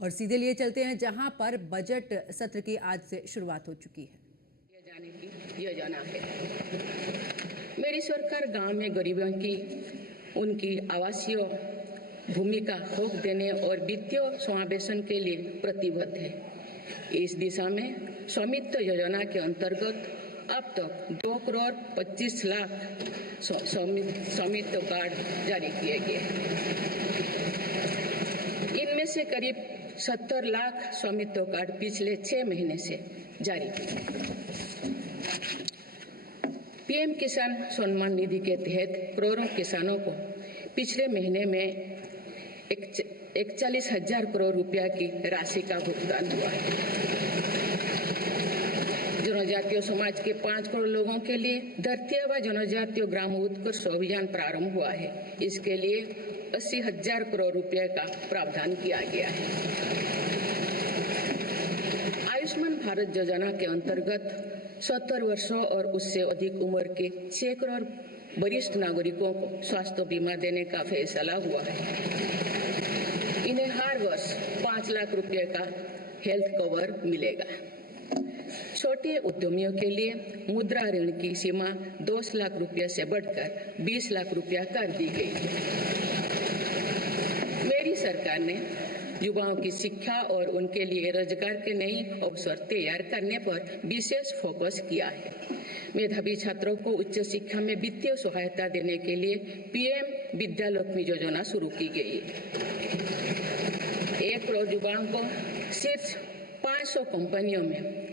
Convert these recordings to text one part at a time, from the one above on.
और सीधे लिए चलते हैं जहां पर बजट सत्र की आज से शुरुआत हो चुकी है। जाने की योजना है। मेरी सरकार गांव में गरीबों की उनकी आवासीय भूमि का हक देने और वित्तीय समावेशन के लिए प्रतिबद्ध है। इस दिशा में स्वामित्व योजना के अंतर्गत अब तक 2 करोड़ 25 लाख स्वामित्व कार्ड जारी किए गए। इनमें से करीब 70 लाख स्वामित्व कार्ड पिछले 6 महीने से जारी किए। पीएम किसान सम्मान निधि के तहत करोड़ों किसानों को पिछले महीने में 41,000 करोड़ रुपया की राशि का भुगतान हुआ है। जनजातीय समाज के 5 करोड़ लोगों के लिए धरती आबा जनजातीय ग्राम उत्कर्ष अभियान प्रारंभ हुआ है। इसके लिए 80,000 करोड़ रुपये का प्रावधान किया गया है। आयुष्मान भारत योजना के अंतर्गत 70 वर्षों और उससे अधिक उम्र के 6 करोड़ वरिष्ठ नागरिकों को स्वास्थ्य बीमा देने का फैसला हुआ है। इन्हें हर वर्ष 5 लाख रुपए का हेल्थ कवर मिलेगा। छोटे उद्यमियों के लिए मुद्रा ऋण की सीमा 10 लाख रुपए से बढ़कर 20 लाख रुपया कर दी गई है। मेरी सरकार ने युवाओं की शिक्षा और उनके लिए रोजगार के नए अवसर तैयार करने पर विशेष फोकस किया है। मेधावी छात्रों को उच्च शिक्षा में वित्तीय सहायता देने के लिए पीएम विद्यालक्ष्मी योजना शुरू की गई है। 1 करोड़ युवाओं को सिर्फ 500 कंपनियों में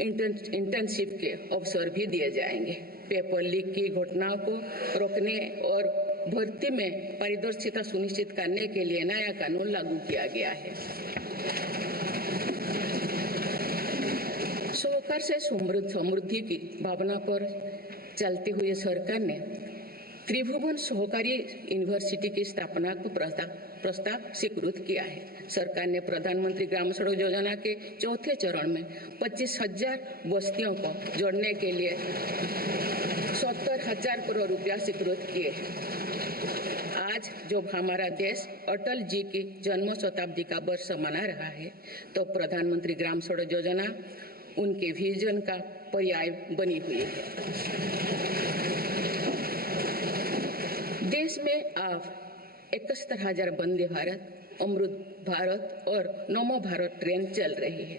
इंटर्नशिप के अवसर भी दिए जाएंगे। पेपर लीक की घटनाओं को रोकने और भर्ती में पारदर्शिता सुनिश्चित करने के लिए नया कानून लागू किया गया है। सहकार से समृद्धि की भावना पर चलते हुए सरकार ने त्रिभुवन सहकारी यूनिवर्सिटी की स्थापना को प्रस्ताव स्वीकृत किया है। सरकार ने प्रधानमंत्री ग्राम सड़क योजना के चौथे चरण में 25,000 बस्तियों को जोड़ने के लिए 70,000 करोड़ रुपया स्वीकृत किए हैं। आज जब हमारा देश अटल जी की जन्म शताब्दी का वर्ष मना रहा है, तो प्रधानमंत्री ग्राम सड़क योजना उनके विजन का पर्याय बनी हुई है। देश में अब 71,000 वंदे भारत, अमृत भारत और नमो भारत ट्रेन चल रही है,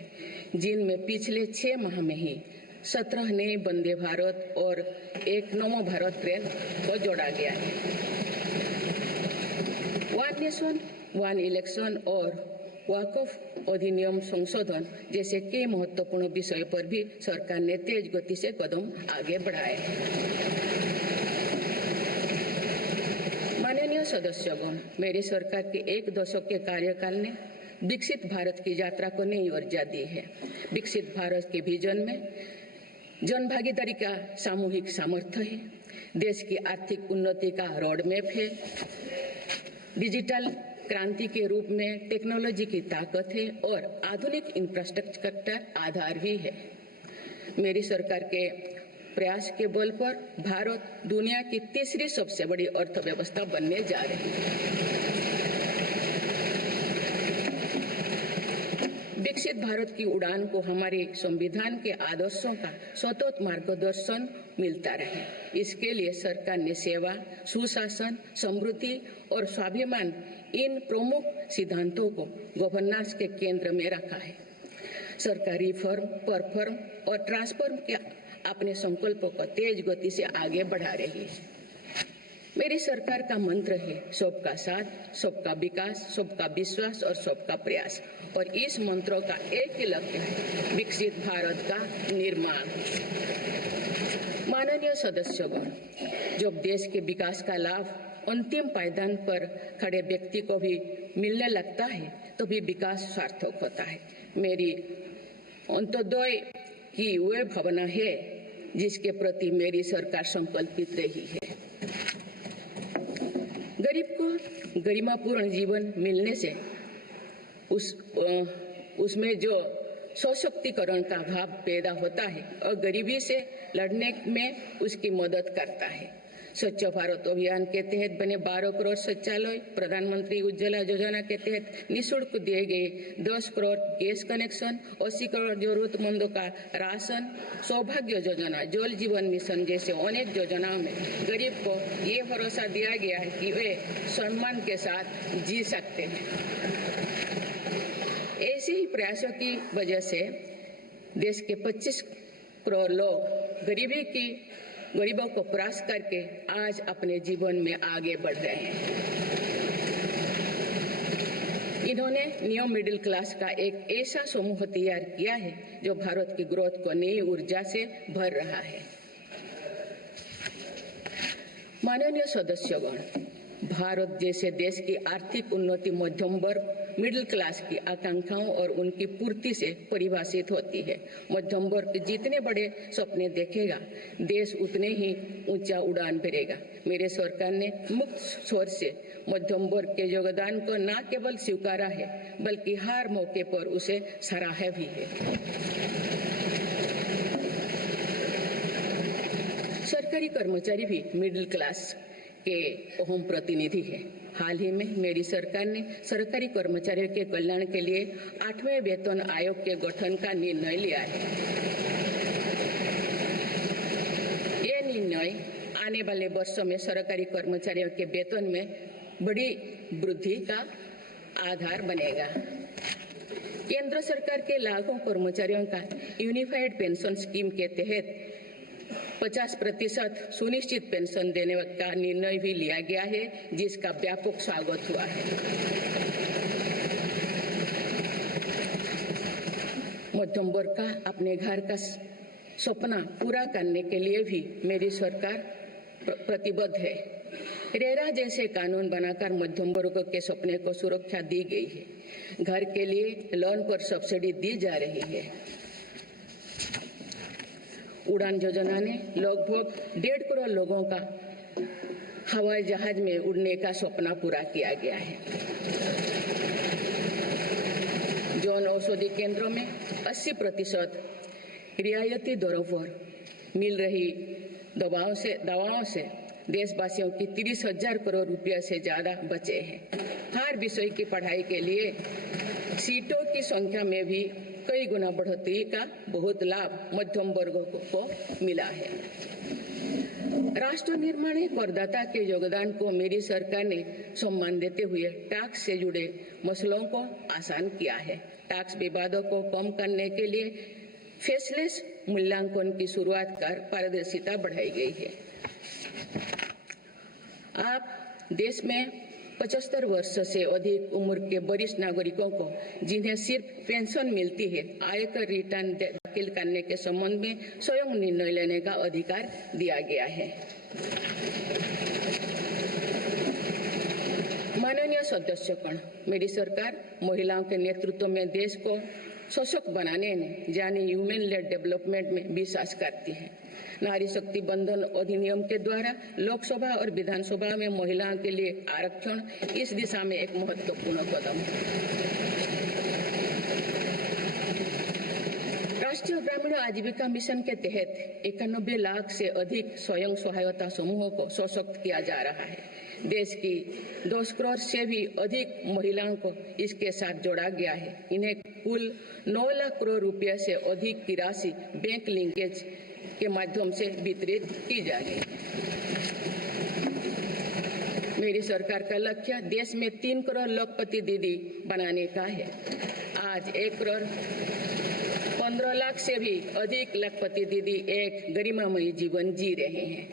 जिनमें पिछले 6 माह में ही 17 नए वंदे भारत और 1 नमो भारत ट्रेन को जोड़ा गया है। वन नेशन वन इलेक्शन और वक्फ अधिनियम संशोधन जैसे कई महत्वपूर्ण विषय पर भी सरकार ने तेज गति से कदम आगे बढ़ाए। माननीय सदस्यगण, मेरी सरकार के 1 दशक के कार्यकाल ने विकसित भारत की यात्रा को नई ऊर्जा दी है। विकसित भारत के विजन में जन भागीदारी का सामूहिक सामर्थ्य है, देश की आर्थिक उन्नति का रोड मैप है, डिजिटल क्रांति के रूप में टेक्नोलॉजी की ताकत है और आधुनिक इंफ्रास्ट्रक्चर का आधार भी है। मेरी सरकार के प्रयास के बल पर भारत दुनिया की तीसरी सबसे बड़ी अर्थव्यवस्था बनने जा रही है। विकसित भारत की उड़ान को हमारे संविधान के आदर्शों का सतत मार्गदर्शन मिलता रहे, इसके लिए सरकार ने सेवा, सुशासन, समृद्धि और स्वाभिमान इन प्रमुख सिद्धांतों को गवर्नेंस के केंद्र में रखा है। सरकार रिफॉर्म, परफॉर्म और ट्रांसफॉर्म के अपने संकल्पों को तेज गति से आगे बढ़ा रही है। मेरी सरकार का मंत्र है सबका साथ, सबका विकास, सबका विश्वास और सबका प्रयास, और इस मंत्रों का एक ही लक्ष्य है, विकसित भारत का निर्माण। माननीय सदस्यगण, जब देश के विकास का लाभ अंतिम पायदान पर खड़े व्यक्ति को भी मिलने लगता है, तो भी विकास सार्थक होता है। मेरी अंत्योदय की वह भावना है जिसके प्रति मेरी सरकार संकल्पित रही है। गरीब को गरिमापूर्ण जीवन मिलने से उसमें जो सशक्तिकरण का भाव पैदा होता है और गरीबी से लड़ने में उसकी मदद करता है। स्वच्छ भारत अभियान के तहत बने 12 करोड़ शौचालय, प्रधानमंत्री उज्ज्वला योजना के तहत निःशुल्क दिए गए 10 करोड़ गैस कनेक्शन, 80 करोड़ जरूरतमंदों का राशन, सौभाग्य योजना, जल जीवन मिशन जैसे अनेक योजनाओं में गरीब को ये भरोसा दिया गया है कि वे सम्मान के साथ जी सकते हैं। ऐसे ही प्रयासों की वजह से देश के 25 करोड़ लोग गरीबों को परास्त करके आज अपने जीवन में आगे बढ़ रहे हैं। इन्होंने न्यू मिडिल क्लास का एक ऐसा समूह तैयार किया है जो भारत की ग्रोथ को नई ऊर्जा से भर रहा है। माननीय सदस्यगण, भारत जैसे देश की आर्थिक उन्नति मध्यम वर्ग मिडिल क्लास की आकांक्षाओं और उनकी पूर्ति से परिभाषित होती है। मध्यम वर्ग जितने बड़े सपने देखेगा, देश उतने ही ऊंचा उड़ान भरेगा। मेरे सरकार ने मुक्त स्वर से मध्यम वर्ग के योगदान को न केवल स्वीकारा है, बल्कि हर मौके पर उसे सराहा भी है। सरकारी कर्मचारी भी मिडिल क्लास के अहम प्रतिनिधि है। हाल ही में मेरी सरकार ने सरकारी कर्मचारियों के कल्याण के लिए 8वें वेतन आयोग के गठन का निर्णय लिया है। ये निर्णय आने वाले वर्षों में सरकारी कर्मचारियों के वेतन में बड़ी वृद्धि का आधार बनेगा। केंद्र सरकार के लाखों कर्मचारियों का यूनिफाइड पेंशन स्कीम के तहत 50% सुनिश्चित पेंशन देने का निर्णय भी लिया गया है, जिसका व्यापक स्वागत हुआ है। मध्यम वर्ग का अपने घर का सपना पूरा करने के लिए भी मेरी सरकार प्रतिबद्ध है। रेरा जैसे कानून बनाकर मध्यम वर्ग के सपने को सुरक्षा दी गई है। घर के लिए लोन पर सब्सिडी दी जा रही है। उड़ान योजना ने लगभग 1.5 करोड़ लोगों का हवाई जहाज में उड़ने का सपना पूरा किया गया है। जन औषधि केंद्रों में 80% रियायती दरों पर मिल रही दवाओं से देशवासियों की 30,000 करोड़ रुपये से ज्यादा बचे हैं। हर विषय की पढ़ाई के लिए सीटों की संख्या में भी कई गुना बढ़ोतरी का बहुत लाभ मध्यम वर्ग को मिला है। राष्ट्र निर्माण में करदाता के योगदान को मेरी सरकार ने सम्मान देते हुए टैक्स से जुड़े मसलों को आसान किया है। टैक्स विवादों को कम करने के लिए फेसलेस मूल्यांकन की शुरुआत कर पारदर्शिता बढ़ाई गई है। आप देश में 75 वर्ष से अधिक उम्र के वरिष्ठ नागरिकों को जिन्हें सिर्फ पेंशन मिलती है, आयकर रिटर्न दाखिल करने के संबंध में स्वयं निर्णय लेने का अधिकार दिया गया है। माननीय सदस्यगण, मेरी सरकार महिलाओं के नेतृत्व में देश को सशक्त बनाने में यानी ह्यूमन लेड डेवलपमेंट में विश्वास करती है। नारी शक्ति बंधन अधिनियम के द्वारा लोकसभा और विधानसभा में महिलाओं के लिए आरक्षण इस दिशा में एक महत्वपूर्ण कदम है। राष्ट्रीय ग्रामीण आजीविका मिशन के तहत 91 लाख से अधिक स्वयं सहायता समूहों को सशक्त किया जा रहा है। देश की 10 करोड़ से भी अधिक महिलाओं को इसके साथ जोड़ा गया है। इन्हें कुल 9 लाख करोड़ रुपए से अधिक की राशि बैंक लिंकेज के माध्यम से वितरित की जाएगी। मेरी सरकार का लक्ष्य देश में 3 करोड़ लखपति दीदी बनाने का है। आज 1 करोड़ 15 लाख से भी अधिक लखपति दीदी एक गरिमामयी जीवन जी रहे हैं।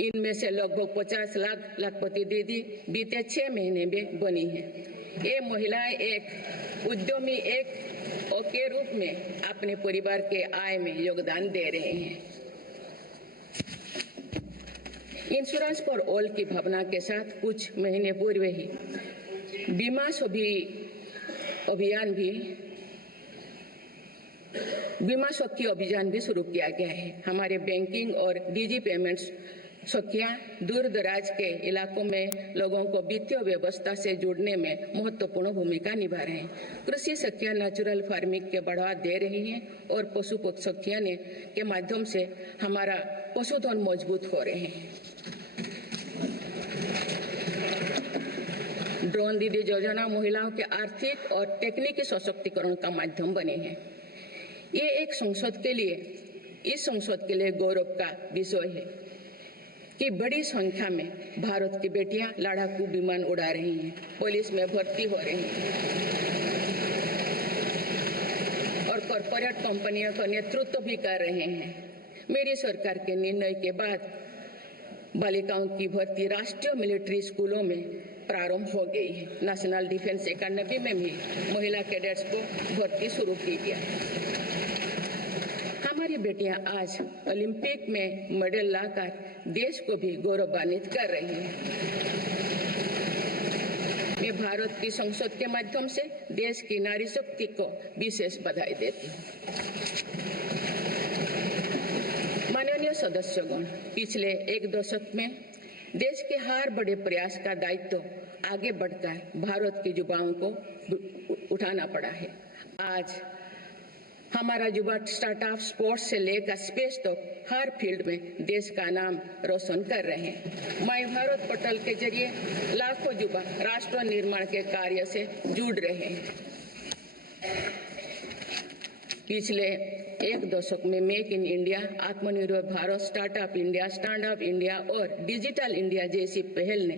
इनमें से लगभग 50 लाख लखपति दीदी बीते 6 महीने में बनी है। ये महिलाएं एक उद्यमी के रूप में अपने परिवार के आय में योगदान दे रहे हैं। इंश्योरेंस फॉर ऑल की भावना के साथ कुछ महीने पूर्व ही बीमा सखी अभियान भी शुरू किया गया है। हमारे बैंकिंग और डिजी पेमेंट्स सखियां दूर दराज के इलाकों में लोगों को वित्तीय व्यवस्था से जुड़ने में महत्वपूर्ण भूमिका निभा रहे हैं। कृषि सखियां नेचुरल फार्मिंग के बढ़ावा दे रही हैं और पशु सखियां के माध्यम से हमारा पशुधन मजबूत हो रहे हैं। ड्रोन दीदी योजना महिलाओं के आर्थिक और तकनीकी सशक्तिकरण का माध्यम बने हैं। ये इस संसद के लिए गौरव का विषय है कि बड़ी संख्या में भारत की बेटियां लड़ाकू विमान उड़ा रही हैं, पुलिस में भर्ती हो रही हैं और कॉरपोरेट कंपनियों का नेतृत्व भी कर रहे हैं। मेरी सरकार के निर्णय के बाद बालिकाओं की भर्ती राष्ट्रीय मिलिट्री स्कूलों में प्रारंभ हो गई है। नेशनल डिफेंस एकेडमी में भी महिला कैडेट्स को भर्ती शुरू की गई है। हमारी बेटियां आज ओलंपिक में मेडल लाकर देश को भी गौरवान्वित कर रही हैं। मैं भारत की संसद के माध्यम से देश की नारी शक्ति को विशेष बधाई देती हूँ। माननीय सदस्यगण, पिछले एक दशक में देश के हर बड़े प्रयास का दायित्व आगे बढ़कर भारत के युवाओं को उठाना पड़ा है। आज हमारा युवा स्टार्टअप, स्पोर्ट्स से लेकर स्पेस तक हर फील्ड में देश का नाम रोशन कर रहे हैं। माय भारत पोर्टल के जरिए लाखों युवा राष्ट्र निर्माण के कार्य से जुड़ रहे हैं। पिछले एक दशक में मेक इन इंडिया, आत्मनिर्भर Bharat, startup India, stand up India और डिजिटल इंडिया जैसी पहल ने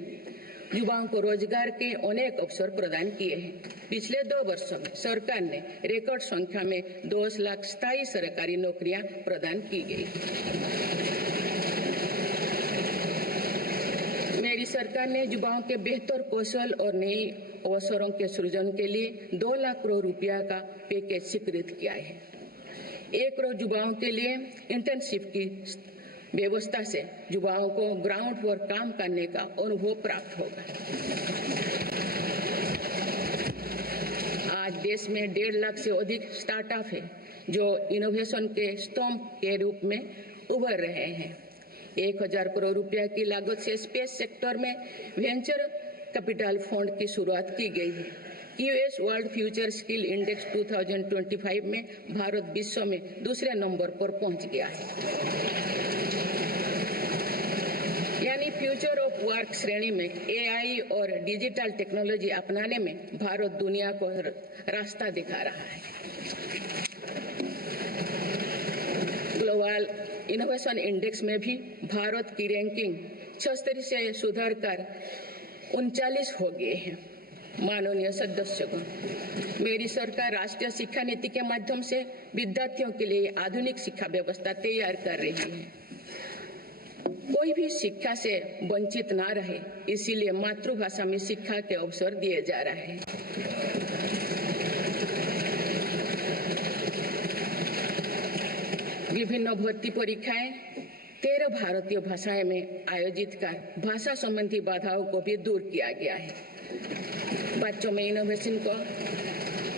युवाओं को रोजगार के अनेक अवसर प्रदान किए हैं। पिछले 2 वर्षों में सरकार ने रिकॉर्ड संख्या में 2 लाख स्थायी सरकारी नौकरियां प्रदान की गई। मेरी सरकार ने युवाओं के बेहतर कौशल और नए अवसरों के सृजन के लिए 2 लाख करोड़ रुपया का पैकेज स्वीकृत किया है। 1 करोड़ युवाओं के लिए इंटर्नशिप की व्यवस्था से युवाओं को ग्राउंड पर काम करने का अनुभव प्राप्त होगा। आज देश में 1.5 लाख से अधिक स्टार्टअप है जो इनोवेशन के स्तंभ के रूप में उभर रहे हैं। 1000 करोड़ रुपया की लागत से स्पेस सेक्टर में वेंचर कैपिटल फंड की शुरुआत की गई है। US world future skill index 2025 में भारत विश्व में दूसरे नंबर पर पहुंच गया है, यानी फ्यूचर ऑफ वर्क श्रेणी में एआई और डिजिटल टेक्नोलॉजी अपनाने में भारत दुनिया को रास्ता दिखा रहा है। ग्लोबल इनोवेशन इंडेक्स में भी भारत की रैंकिंग 76 से सुधर कर 39 हो गए हैं। माननीय सदस्यगण, मेरी सरकार राष्ट्रीय शिक्षा नीति के माध्यम से विद्यार्थियों के लिए आधुनिक शिक्षा व्यवस्था तैयार कर रही है। कोई भी शिक्षा से वंचित ना रहे, इसीलिए मातृभाषा में शिक्षा के अवसर दिए जा रहे हैं। विभिन्न भर्ती परीक्षाएं 13 भारतीय भाषाएं में आयोजित कर भाषा संबंधी बाधाओं को भी दूर किया गया है। बच्चों में इनोवेशन को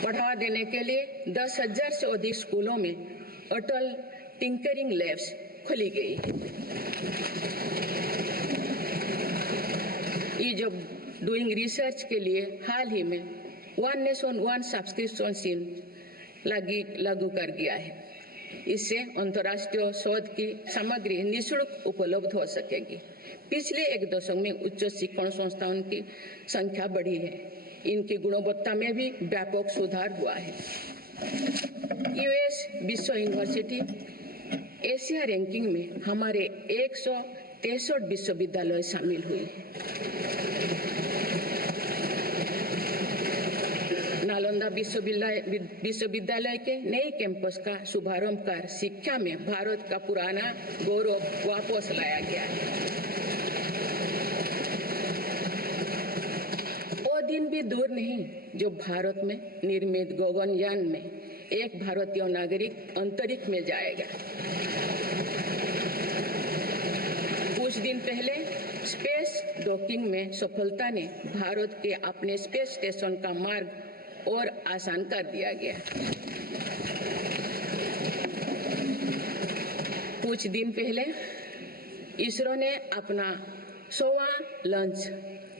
बढ़ावा देने के लिए 10,000 से अधिक स्कूलों में अटल टिंकरिंग लैब्स खोली गई है। ईज ऑफ डूइंग रिसर्च के लिए हाल ही में 1 नेशन 1 सब्सक्रिप्शन स्कीम लागू कर दिया है। इससे अंतर्राष्ट्रीय शोध की सामग्री निःशुल्क उपलब्ध हो सकेगी। पिछले एक दशक में उच्च शिक्षण संस्थाओं की संख्या बढ़ी है। इनकी गुणवत्ता में भी व्यापक सुधार हुआ है। यूएस विश्व यूनिवर्सिटी एशिया रैंकिंग में हमारे 163 विश्वविद्यालय शामिल हुए हैं। नालंदा विश्वविद्यालय के नए कैंपस का शुभारंभ कर शिक्षा में भारत का पुराना गौरव वापस लाया गया है। वो दिन भी दूर नहीं जो भारत में निर्मित गगनयान में एक भारतीय नागरिक अंतरिक्ष में जाएगा। कुछ दिन पहले स्पेस डॉकिंग में सफलता ने भारत के अपने स्पेस स्टेशन का मार्ग और आसान कर दिया गया। कुछ दिन पहले इसरो ने अपना 100वां लॉन्च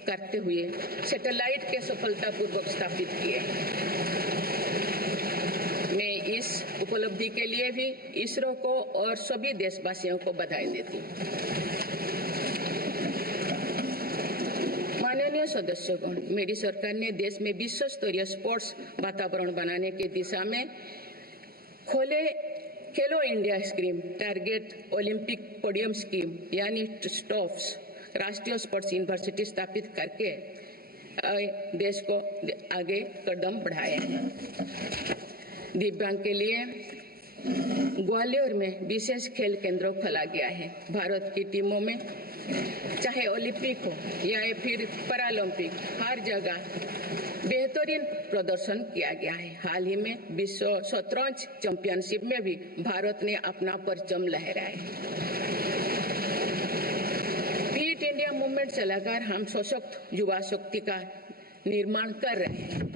करते हुए सैटेलाइट के सफलतापूर्वक स्थापित किए। मैं इस उपलब्धि के लिए भी इसरो को और सभी देशवासियों को बधाई देती हूँ। माननीय माननीय सदस्यगण, मेरी सरकार ने देश में विश्व स्तरीय स्पोर्ट्स वातावरण बनाने की दिशा में खोले खेलो India scheme, target Olympic podium scheme यानी स्टॉप्स राष्ट्रीय स्पोर्ट्स यूनिवर्सिटी स्थापित करके देश को आगे कदम बढ़ाया है। दिव्यांग के लिए ग्वालियर में विशेष खेल केंद्र खोला गया है। भारत की टीमों में चाहे ओलंपिक हो या फिर पैरालंपिक, हर जगह बेहतरीन प्रदर्शन किया गया है। हाल ही में विश्व शतरंज चैंपियनशिप में भी भारत ने अपना परचम लहराया। फिट इंडिया मूवमेंट चलाकर हम सशक्त युवा शक्ति का निर्माण कर रहे हैं।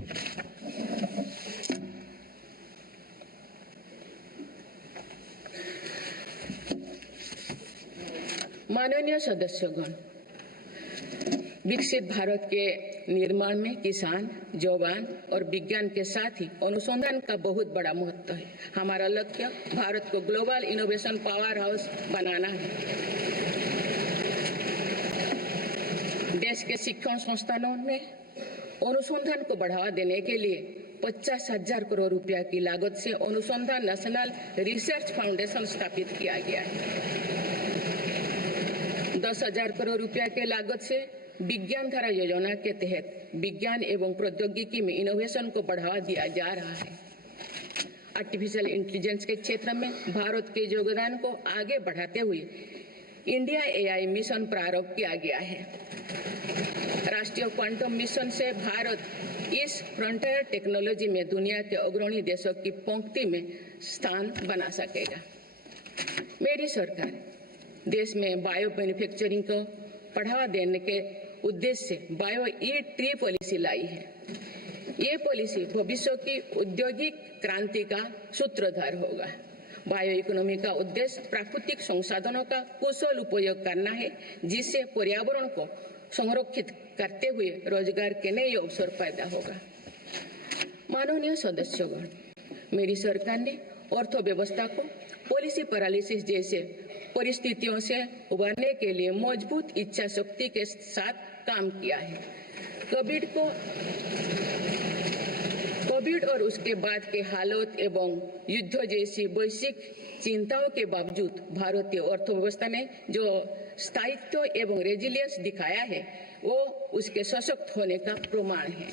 माननीय सदस्यगण, विकसित भारत के निर्माण में किसान, जवान और विज्ञान के साथ ही अनुसंधान का बहुत बड़ा महत्व है। हमारा लक्ष्य भारत को ग्लोबल इनोवेशन पावर हाउस बनाना है। देश के शिक्षण संस्थानों में अनुसंधान को बढ़ावा देने के लिए 50,000 करोड़ रुपया की लागत से अनुसंधान नेशनल रिसर्च फाउंडेशन स्थापित किया गया है। 10,000 करोड़ रुपया के लागत से विज्ञान धारा योजना के तहत विज्ञान एवं प्रौद्योगिकी में इनोवेशन को बढ़ावा दिया जा रहा है। आर्टिफिशियल इंटेलिजेंस के क्षेत्र में भारत के योगदान को आगे बढ़ाते हुए इंडिया AI मिशन प्रारंभ किया गया है। राष्ट्रीय क्वांटम मिशन से भारत इस फ्रंटियर टेक्नोलॉजी में दुनिया के अग्रणी देशों की पंक्ति में स्थान बना सकेगा। मेरी सरकार देश में बायो मैन्युफैक्चरिंग को बढ़ावा देने के उद्देश्य से बायो ई-ट्री पॉलिसी लाई है। ये पॉलिसी भविष्य की औद्योगिक क्रांति का सूत्रधार होगा। बायो इकोनॉमी का उद्देश्य प्राकृतिक संसाधनों का कुशल उपयोग करना है, जिससे पर्यावरण को संरक्षित करते हुए रोजगार के नए अवसर पैदा होगा। माननीय सदस्यगण, मेरी सरकार ने अर्थव्यवस्था को पॉलिसी पैरालिसिस जैसे परिस्थितियों से उबरने के लिए मजबूत इच्छा शक्ति के साथ काम किया है। कोविड और उसके बाद के हालात एवं युद्ध जैसी वैश्विक चिंताओं के बावजूद भारतीय अर्थव्यवस्था ने जो स्थायित्व एवं रेजिलियंस दिखाया है, वो उसके सशक्त होने का प्रमाण है।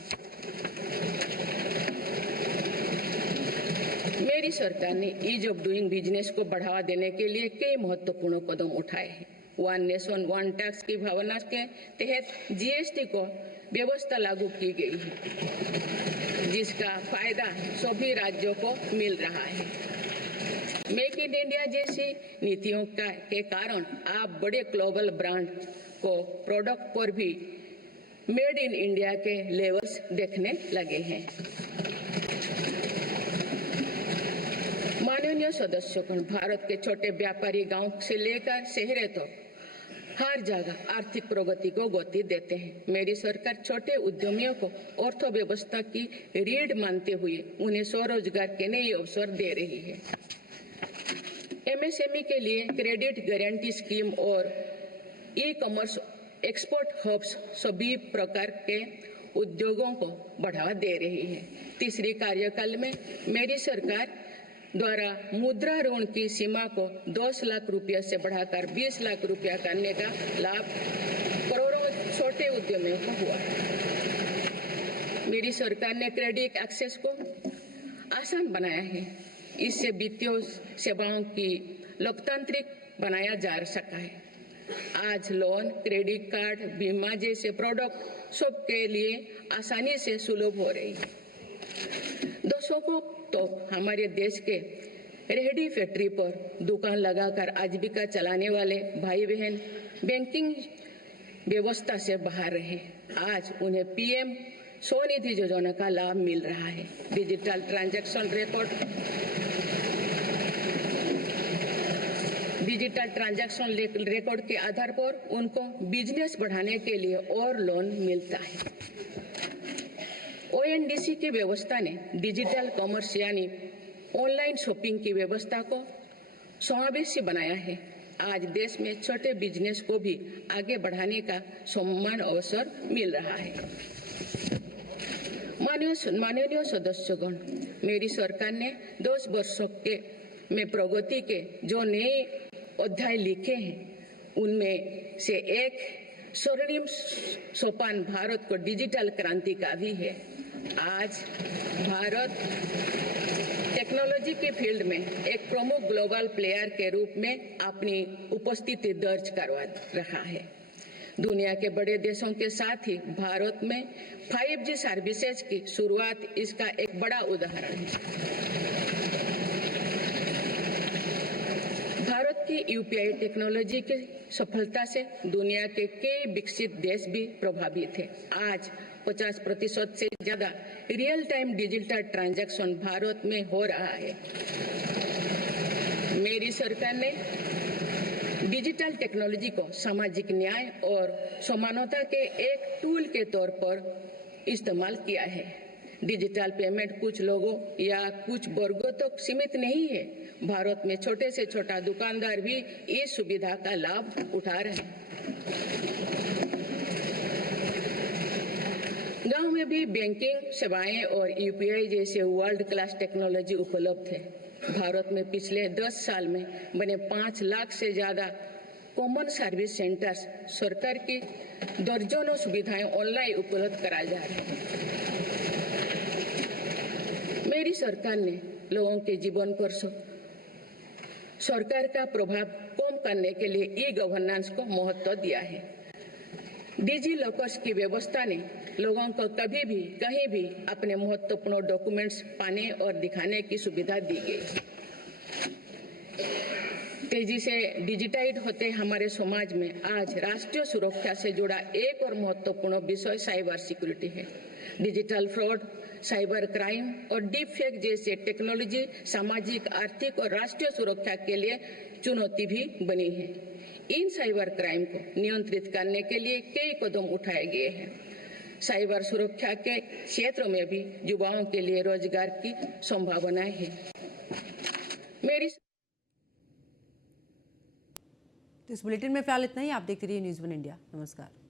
मेरी सरकार ने ईज ऑफ डूइंग बिजनेस को बढ़ावा देने के लिए कई महत्वपूर्ण कदम उठाए हैं। वन नेशन वन टैक्स की भावना के तहत GST को व्यवस्था लागू की गई है, जिसका फायदा सभी राज्यों को मिल रहा है। मेक इन इंडिया जैसी नीतियों के कारण आप बड़े ग्लोबल ब्रांड को प्रोडक्ट पर भी मेड इन इंडिया के लेबल्स देखने लगे हैं। माननीय सदस्यगण, भारत के छोटे व्यापारी गांव से लेकर शहरों तक हर जगह आर्थिक प्रगति को गति देते हैं। मेरी सरकार छोटे उद्यमियों को अर्थव्यवस्था की रीढ़ मानते हुए उन्हें स्वरोजगार के नए अवसर दे रही है। MSME के लिए क्रेडिट गारंटी स्कीम और ई-कॉमर्स एक्सपोर्ट हब्स सभी प्रकार के उद्योगों को बढ़ावा दे रही है। तीसरी कार्यकाल में मेरी सरकार द्वारा मुद्रा ऋण की सीमा को 10 लाख रुपया से बढ़ाकर 20 लाख रुपया करने का लाभ करोड़ों छोटे उद्यमियों को हुआ। मेरी सरकार ने क्रेडिट एक्सेस को आसान बनाया है। इससे वित्तीय सेवाओं की लोकतांत्रिक बनाया जा सका है। आज लोन, क्रेडिट कार्ड, बीमा जैसे प्रोडक्ट सबके लिए आसानी से सुलभ हो रही है। दशकों तो हमारे देश के रेहड़ी फैक्ट्री पर दुकान लगाकर आजीविका चलाने वाले भाई बहन बैंकिंग व्यवस्था से बाहर रहे। आज उन्हें PM स्वनिधि योजना का लाभ मिल रहा है। डिजिटल ट्रांजैक्शन रिकॉर्ड के आधार पर उनको बिजनेस बढ़ाने के लिए और लोन मिलता है। ONDC की व्यवस्था ने डिजिटल कॉमर्स यानी ऑनलाइन शॉपिंग की व्यवस्था को समावेशी बनाया है। आज देश में छोटे बिजनेस को भी आगे बढ़ाने का समान अवसर मिल रहा है। माननीय सदस्यगण, मेरी सरकार ने 10 वर्षों में प्रगति के जो नए अध्याय लिखे हैं, उनमें से एक स्वर्णिम सोपान भारत को डिजिटल क्रांति का भी है। आज भारत टेक्नोलॉजी के फील्ड में एक प्रमुख ग्लोबल प्लेयर के रूप में अपनी उपस्थिति दर्ज करवा रहा है। दुनिया के बड़े देशों के साथ ही भारत में 5G सर्विसेज की शुरुआत इसका एक बड़ा उदाहरण है। भारत की यूपीआई टेक्नोलॉजी की सफलता से दुनिया के कई विकसित देश भी प्रभावित हैं। आज 50% से ज्यादा real time digital transaction Bharat में हो रहा है। मेरी सरकार ने डिजिटल टेक्नोलॉजी को सामाजिक न्याय और समानता के एक टूल के तौर पर इस्तेमाल किया है। डिजिटल पेमेंट कुछ लोगों या कुछ वर्गों तक सीमित नहीं है। भारत में छोटे से छोटा दुकानदार भी इस सुविधा का लाभ उठा रहे हैं। गांव में भी बैंकिंग सेवाएं और यूपीआई जैसे वर्ल्ड क्लास टेक्नोलॉजी उपलब्ध है। भारत में पिछले 10 साल में बने 5 लाख से ज्यादा कॉमन सर्विस सेंटर्स सरकार की दर्जनों सुविधाएं ऑनलाइन उपलब्ध कराई जा रही हैं। मेरी सरकार ने लोगों के जीवन पर सरकार का प्रभाव कम करने के लिए ई गवर्नेंस को महत्व दिया है। डिजी लॉकर्स की व्यवस्था ने लोगों को कभी भी कहीं भी अपने महत्वपूर्ण डॉक्यूमेंट्स पाने और दिखाने की सुविधा दी गई। तेजी से डिजिटाइज होते हमारे समाज में आज राष्ट्रीय सुरक्षा से जुड़ा एक और महत्वपूर्ण विषय साइबर सिक्योरिटी है। डिजिटल फ्रॉड, साइबर क्राइम और डीप फेक जैसे टेक्नोलॉजी सामाजिक, आर्थिक और राष्ट्रीय सुरक्षा के लिए चुनौती भी बनी है। इन साइबर क्राइम को नियंत्रित करने के लिए कई कदम उठाए गए हैं। साइबर सुरक्षा के क्षेत्र में भी युवाओं के लिए रोजगार की संभावनाएं हैं। इस बुलेटिन में फिलहाल इतना ही। आप देखते रहिए न्यूज़ 1 इंडिया। नमस्कार।